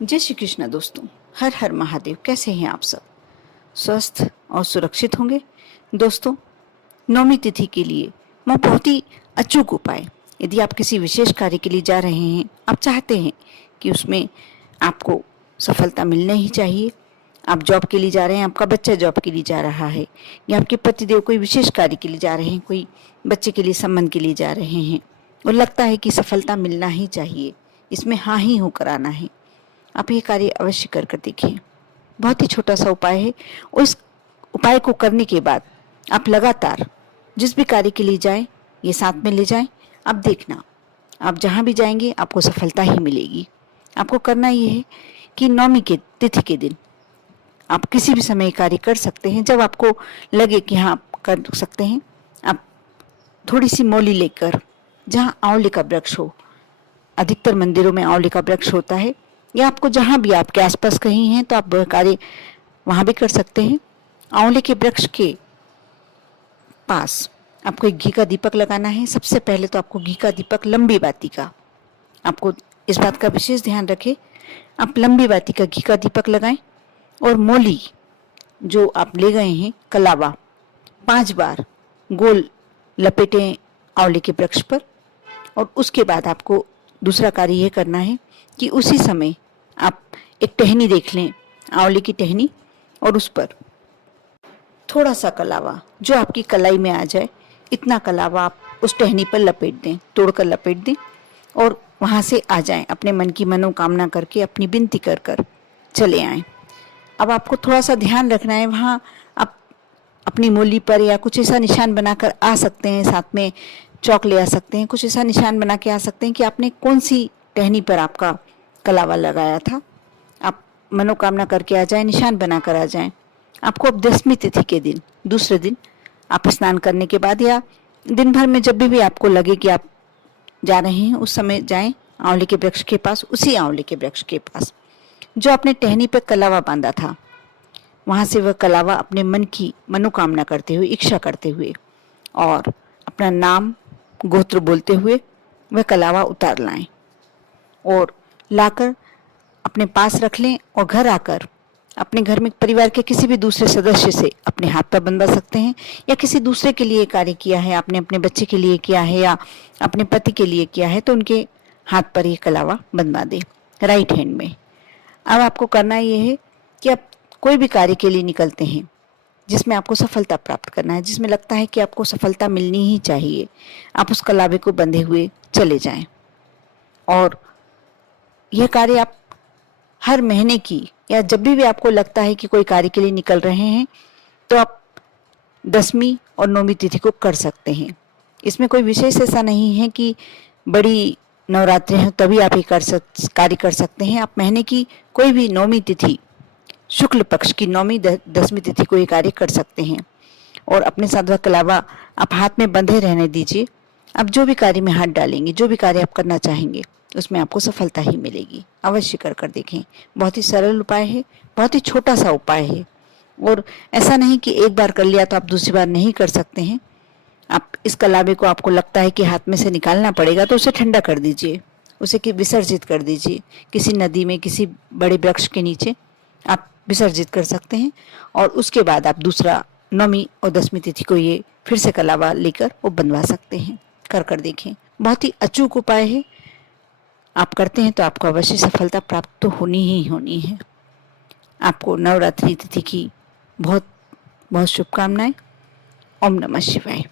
जय श्री कृष्ण दोस्तों। हर हर महादेव। कैसे हैं आप सब? स्वस्थ और सुरक्षित होंगे। दोस्तों, नौमी तिथि के लिए वह बहुत ही अचूक उपाय, यदि आप किसी विशेष कार्य के लिए जा रहे हैं, आप चाहते हैं कि उसमें आपको सफलता मिलना ही चाहिए, आप जॉब के लिए जा रहे हैं, आपका बच्चा जॉब के लिए जा रहा है, या आपके पतिदेव कोई विशेष कार्य के लिए जा रहे हैं, कोई बच्चे के लिए संबंध के लिए जा रहे हैं, और लगता है कि सफलता मिलना ही चाहिए, इसमें हाँ ही होकर आना है, आप ये कार्य अवश्य कर देखिए। बहुत ही छोटा सा उपाय है। उस उपाय को करने के बाद आप लगातार जिस भी कार्य के लिए जाएं, ये साथ में ले जाएं। आप देखना, आप जहां भी जाएंगे आपको सफलता ही मिलेगी। आपको करना ये है कि नौमी के तिथि के दिन आप किसी भी समय कार्य कर सकते हैं। जब आपको लगे कि हाँ आप कर सकते हैं, आप थोड़ी सी मौली लेकर, जहाँ आंवले का वृक्ष हो, अधिकतर मंदिरों में आंवले का वृक्ष होता है, या आपको जहाँ भी आपके आसपास कहीं हैं तो आप वह कार्य वहाँ भी कर सकते हैं। आंवले के वृक्ष के पास आपको एक घी का दीपक लगाना है। सबसे पहले तो आपको घी का दीपक, लंबी बाती का, आपको इस बात का विशेष ध्यान रखें, आप लंबी बाती का घी का दीपक लगाएं और मौली जो आप ले गए हैं, कलावा, 5 बार गोल लपेटें आंवले के वृक्ष पर। और उसके बाद आपको दूसरा कार्य यह करना है कि उसी समय आप एक टहनी देख लें, आंवले की टहनी, और उस पर थोड़ा सा कलावा जो आपकी कलाई में आ जाए, इतना कलावा आप उस टहनी पर लपेट दें, तोड़कर लपेट दें, और वहाँ से आ जाएं, अपने मन की मनोकामना करके, अपनी विनती कर कर चले आएं। अब आपको थोड़ा सा ध्यान रखना है, वहाँ आप अपनी मौली पर या कुछ ऐसा निशान बनाकर आ सकते हैं, साथ में चौक ले आ सकते हैं, कुछ ऐसा निशान बना के आ सकते हैं कि आपने कौन सी टहनी पर आपका कलावा लगाया था। आप मनोकामना करके आ जाएं, निशान बनाकर आ जाएं। आपको अब 10वीं तिथि के दिन, दूसरे दिन, आप स्नान करने के बाद या दिन भर में जब भी आपको लगे कि आप जा रहे हैं, उस समय जाएं आंवले के वृक्ष के पास। उसी आंवले के वृक्ष के पास जो आपने टहनी पर कलावा बांधा था, वहाँ से वह कलावा अपने मन की मनोकामना करते हुए, इच्छा करते हुए और अपना नाम गोत्र बोलते हुए वह कलावा उतार लाएं और लाकर अपने पास रख लें। और घर आकर अपने घर में परिवार के किसी भी दूसरे सदस्य से अपने हाथ पर बंधवा सकते हैं, या किसी दूसरे के लिए कार्य किया है, आपने अपने बच्चे के लिए किया है या अपने पति के लिए किया है, तो उनके हाथ पर ये कलावा बंधवा दें, राइट हैंड में। अब आपको करना ये है कि आप कोई भी कार्य के लिए निकलते हैं जिसमें आपको सफलता प्राप्त करना है, जिसमें लगता है कि आपको सफलता मिलनी ही चाहिए, आप उस कलावे को बंधे हुए चले जाएं। और यह कार्य आप हर महीने की, या जब भी आपको लगता है कि कोई कार्य के लिए निकल रहे हैं, तो आप 10वीं और 9वीं तिथि को कर सकते हैं। इसमें कोई विशेष ऐसा नहीं है कि बड़ी नवरात्रि हैं तभी आप ये कार्य कर सकते हैं। आप महीने की कोई भी 9वीं तिथि, शुक्ल पक्ष की 9वीं 10वीं तिथि को ये कार्य कर सकते हैं। और अपने साथ वह कलावा आप हाथ में बंधे रहने दीजिए। आप जो भी कार्य में हाथ डालेंगे, जो भी कार्य आप करना चाहेंगे, उसमें आपको सफलता ही मिलेगी। अवश्य कर देखें। बहुत ही सरल उपाय है, बहुत ही छोटा सा उपाय है, और ऐसा नहीं कि एक बार कर लिया तो आप दूसरी बार नहीं कर सकते हैं। आप इस कलावे को, आपको लगता है कि हाथ में से निकालना पड़ेगा, तो उसे ठंडा कर दीजिए, उसे कि विसर्जित कर दीजिए किसी नदी में, किसी बड़े वृक्ष के नीचे आप विसर्जित कर सकते हैं। और उसके बाद आप दूसरा 9वीं और 10वीं तिथि को ये फिर से कलावा लेकर वो बनवा सकते हैं। कर देखें। बहुत ही अचूक उपाय है। आप करते हैं तो आपको अवश्य सफलता प्राप्त तो होनी ही होनी है। आपको नवरात्रि तिथि की बहुत बहुत शुभकामनाएं। ओम नमः शिवाय।